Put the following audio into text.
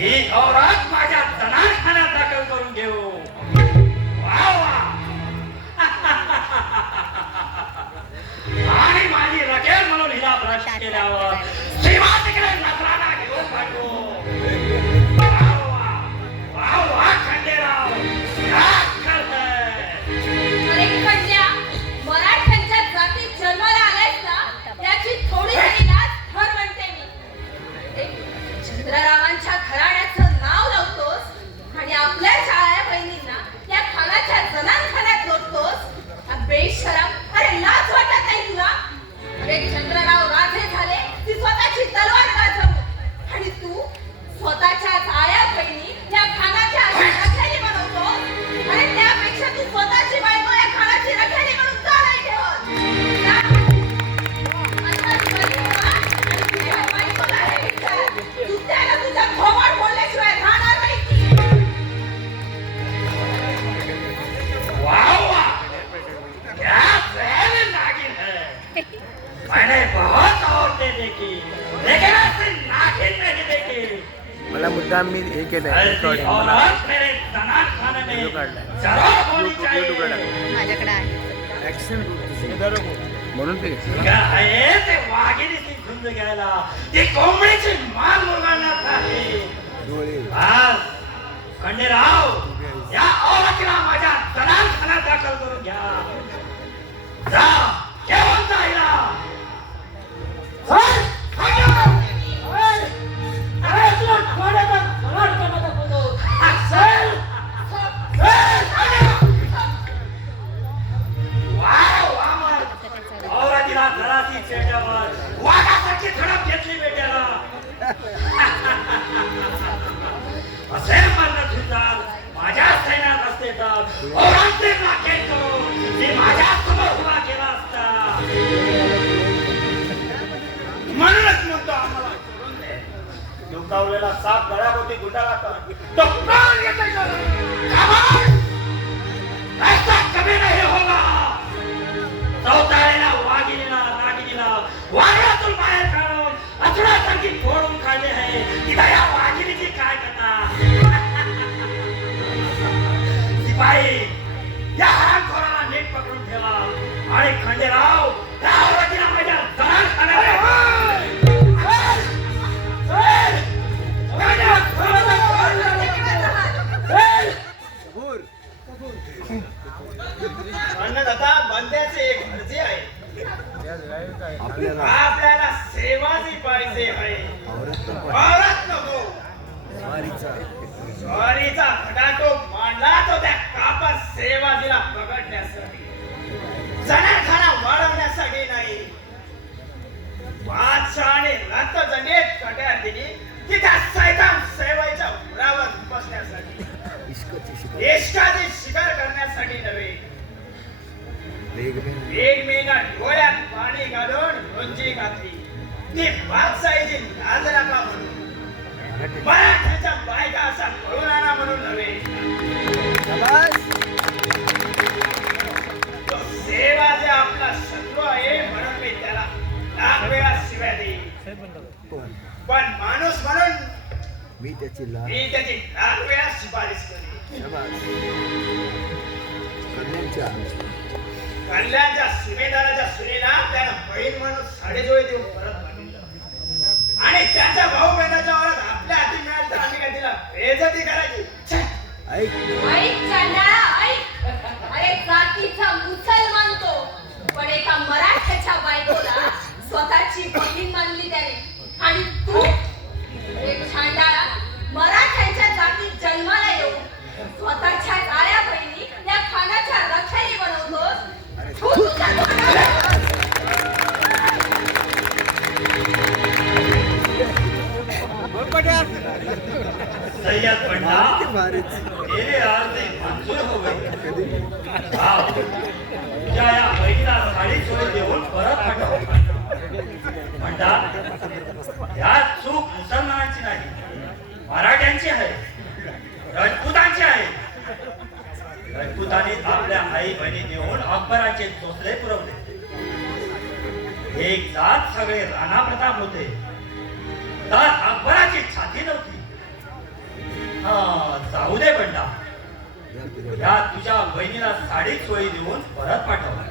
ही औरत माझ्या जनानखान्यात दाखल करून घेऊ. वा वा. आणि माझी रकेल म्हणून हिला भ्रष्ट केल्यावर सीमा तिकडे नजराना घेऊन पाठवू. वा वा. वा वा खंडेराव. क्या करताय? अरे खंड्या, मराठ्यांच्या जातीत जन्माला आलायस ना, त्याची थोडी तरी लाज धर म्हणते मी. चंद्ररावांच्या घराण्याचं नाव लावतोस आणि आपल्या शाळा बहिणींना त्या खानाच्या जनानखान्यात लोटतोस. बेशरम, अरे लाज वाटत नाही तुला? अरे चंद्रराव राजे झाले ती स्वतःची तलवार गाजवून, आणि तू स्वतःच्या आया बहिणी त्या खानाच्या रखेली बनवतोस. अरे त्यापेक्षा तू स्वतःची बायको या खानाची रखेली म्हणून का नाही ठेवत? तू त्याला तुझा थोबाड बोलल्याशिवाय राहणार नाही की. वाह वाह, क्या पहले नागिन है. मैंने बहुत औरतें देखी, लेकिन ऐसी नागिन नहीं देखी. मला मुद्दाम मी हे केलंय ऐसी रेकॉर्डिंग औरत मेरे जनानखाने में जरूर होनी चाहिए. माझ्याकडे आहे. ऍक्शन म्हणून ते क्या आहे ते वाघिणीची झुंज घ्यायला, ती कोंबडीची मान मुरगाळण्यात आहे. डोळे आज खंडेराव, या औरतीला माझ्या जनानखान्यात दाखल करून घ्या. जा, घेऊन जा हिला. चल, खंडेराव. अरे तुला थोड्याचा खराट करण्याचा बोलतो. चल, चल, खंडेराव. वाह, वाह, मग. औरतीला घराची चेहऱ्यावर वाघासारखी धडक घेतली बेट्याला. असे म्हणत होतात, माझ्या सैन्यात असते तर औरंगजेबला घेतो, ते माझ्या समोर उभा केला असता. म्हणूनच म्हणतो आम्हाला सोडून दे. डोकावलेला साप गळ्याभोवती गुंडाळला तर तो प्राण येते का? खामोश! ऐसा कभी नहीं होगा. चौथाळ्याला नागिनीला वाघातून बाहेर काढून अथडासारखी फोडून काढले आहे. तिला या वाघिणीची काय कथा? शिपाई, या हरामखोराला नीट पकडून ठेवा आणि खंडेराव, त्या औरतीला माझ्या जनानखान्यात बंद्याचे एक अर्जे आहे. आपल्याला आपल्याला सेवाची पाहिजे आहे. औरत नको. स्वारीचा खटाटोप मांडला तो त्या कापास सेवाजीला पकडण्यासाठी, जनानखाना वाढवण्यासाठी नाही. बादशहाने रक्तजंगेत कट्यार दिली की त्या सैतान सेवाईच्या उरावर बसण्यासाठी, इश्काची शिकार करण्यासाठी नव्हे. एक महिना डोळ्यात पाणी घालून रुंजी घातली ती बादशाहीची लाज राखा म्हणून, मराठ्याच्या बायका असा पळून आणा म्हणून नव्हे. तो सेवाजी आपला शत्रू आहे म्हणून मी त्याला लाख वेळा शिव्या देईन, पण माणूस म्हणून मी त्याची लाख वेळा शिफारस करेन. कल्याणच्या सुभेदाराच्या सुनेला त्यानं बहीण म्हणून साडेजोळे देऊन परत मागितलं, आणि त्याच्या भाऊ बहिणाच्या वरात आपल्या हाती मिळाली तर आम्ही काय तिला बेइज्जती करायची? ऐक चंडाळा, ऐक. अरे जातीचा मुसलमान तो, पण एका मराठ्याच्या बायकोला स्वतःची बहीण मानली त्याने. आणि तू एक चांडाळा, मराठ्यांच्या जातीत जन्माला येऊन स्वतःच्या आया बहिणी या खानाच्या रखेली बनवतोस. सय्यद पंडा, मेरे अर्ज मंजूर हो गए. तुझ्या या बहिणीला साडी सोय देऊन परत पाठव. पंडा, यात चूक मुसलमानांची नाही, मराठ्यांची आहे, राजपुतांची आहे. राजपुतांनी आपल्या आई बहिणी देऊन अकबराचे चोचले पुरवले. एक जात सगळे राणा प्रताप होते, तर अकबराची छाती नव्हती. बहिणीला साडीच सोयी देऊन परत पाठवला.